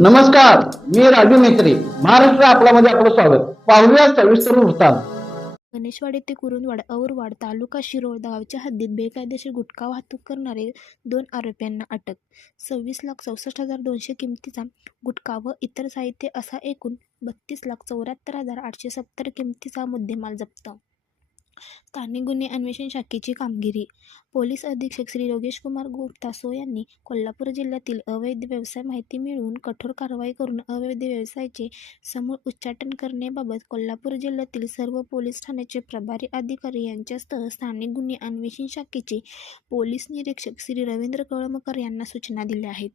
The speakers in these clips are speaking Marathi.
नमस्कार मी राजू मेत्री महाराष्ट्र आपल्यामध्ये आपलं स्वागत. पाहूया सविस्तर वृत्तांत. गणेशवाडी ते कुरुंदवाड औरवाड तालुका शिरोळ गावच्या हद्दीत बेकायदेशीर गुटखा वाहतूक करणारे दोन आरोपींना अटक. सव्वीस लाख चौसष्ट हजार दोनशे किमतीचा गुटखा व इतर साहित्य असा एकूण बत्तीस लाख चौऱ्याहत्तर हजार आठशे सत्तर किमतीचा मुद्देमाल जप्त. स्थानिक गुन्हे अन्वेषण शाखेची कामगिरी. पोलीस अधीक्षक श्री योगेश कुमार गुप्ता सो यांनी कोल्हापूर जिल्ह्यातील अवैध व्यवसाय माहिती मिळवून कठोर कारवाई करून अवैध व्यवसायाचे समूळ उच्चाटन करण्याबाबत कोल्हापूर जिल्ह्यातील सर्व पोलीस ठाण्याचे प्रभारी अधिकारी यांच्यासह स्थानिक गुन्हे अन्वेषण शाखेचे पोलीस निरीक्षक श्री रवींद्र कळमकर यांना सूचना दिल्या आहेत.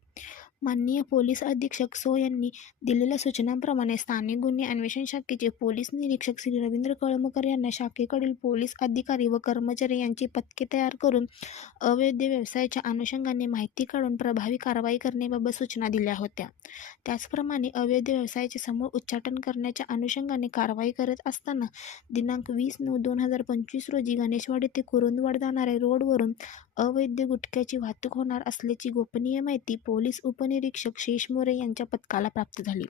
माननीय पोलीस अधीक्षक सो यांनी दिलेल्या सूचनांप्रमाणे स्थानिक गुन्हे अन्वेषण शाखेचे पोलीस निरीक्षक श्री रवींद्र कळमकर यांना शाखेकडील पोलीस पोलीस अधिकारी व कर्मचारी यांची पथके तयार करून अवैध व्यवसायाच्या अनुषंगाने माहिती काढून प्रभावी कारवाई करण्याबाबत सूचना दिल्या होत्या. त्याचप्रमाणे अवैध व्यवसायाचे समूळ उच्चाटन करण्याच्या अनुषंगाने कारवाई करत असताना दिनांक वीस नऊ दोन हजार पंचवीस रोजी गणेशवाडी ते कुरुंदवाड जाणाऱ्या रोडवरून अवैध गुटख्याची वाहतूक होणार असल्याची गोपनीय माहिती पोलीस उपनिरीक्षक शेष मोरे यांच्या पथकाला प्राप्त झाली.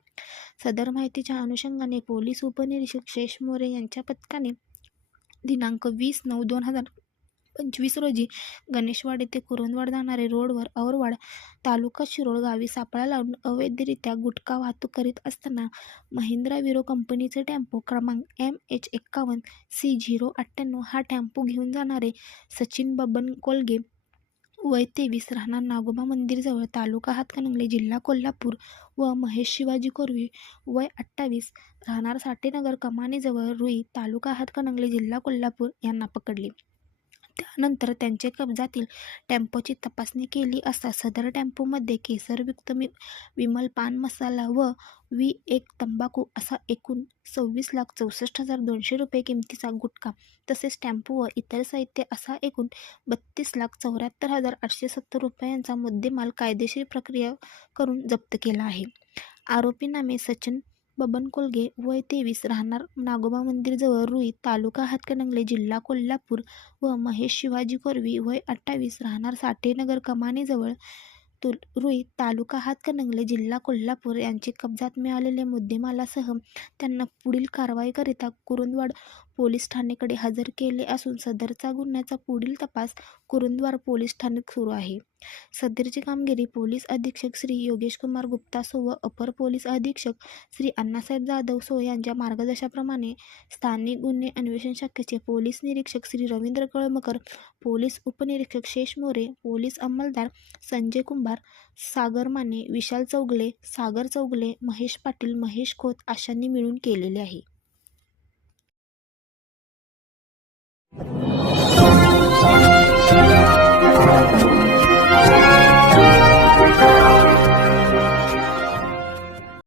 सदर माहितीच्या अनुषंगाने पोलीस उपनिरीक्षक शेष मोरे यांच्या पथकाने दिनांक वीस नऊ दोन हजार पंचवीस रोजी गणेशवाड येथे कुरुंदवाड जाणारे रोडवर औरवाड तालुका शिरोळ गावी सापळा लावून अवैधरित्या गुटखा वाहतूक करीत असताना महिंद्रा विरो कंपनीचे टेम्पो क्रमांक एम एच एक्कावन्न सी झिरो अठ्ठ्याण्णव हा टेम्पो घेऊन जाणारे सचिन बबन कोलगे वय तेवीस राहणार नागोबा मंदिरजवळ तालुका हातकणंगले जिल्हा कोल्हापूर व महेश शिवाजी कोरवी. वय अठ्ठावीस राहणार साठेनगर कमानीजवळ रुई तालुका हातकणंगले जिल्हा कोल्हापूर यांना पकडले. त्यानंतर त्यांचे कब्जातील टेम्पोची तपासणी केली असता सदर टेम्पोमध्ये केसरयुक्त मी विमल पान मसाला व वी एक तंबाखू असा एकूण सव्वीस लाख चौसष्ट हजार दोनशे रुपये किमतीचा गुटखा तसेच टेम्पो व इतर साहित्य असा एकूण बत्तीस लाख चौऱ्याहत्तर हजार आठशे सत्तर रुपयांचा मुद्देमाल कायदेशीर प्रक्रिया करून जप्त केला आहे. आरोपी नामे सचिन बबन कोलगे वय तेवीस राहणार. नागोबा मंदिरजवळ रुई तालुका हातकणंगले जिल्हा कोल्हापूर व महेश शिवाजी कोरवी वय अठ्ठावीस राहणार. साठेनगर कमानीजवळ तुल रुई तालुका हातकणंगले जिल्हा कोल्हापूर यांचे कब्जात मिळालेल्या मुद्देमालासह त्यांना पुढील कारवाईकरिता कुरुंदवाड पोलीस ठाणेकडे हजर केले असून सदरचा गुन्ह्याचा पुढील तपास कुरुंदवाड पोलीस ठाण्यात सुरू आहे. सदरची कामगिरी पोलीस अधीक्षक श्री योगेश कुमार गुप्ता सो व अपर पोलीस अधीक्षक श्री अण्णासाहेब जाधव सो यांच्या मार्गदर्शनाप्रमाणे स्थानिक गुन्हे अन्वेषण शाखेचे पोलीस निरीक्षक श्री रवींद्र कळमकर पोलीस उपनिरीक्षक शेष मोरे पोलीस अंमलदार संजय कुंभार सागर माने विशाल चौगले सागर चौगले महेश पाटील महेश खोत अशांनी मिळून केलेले आहे.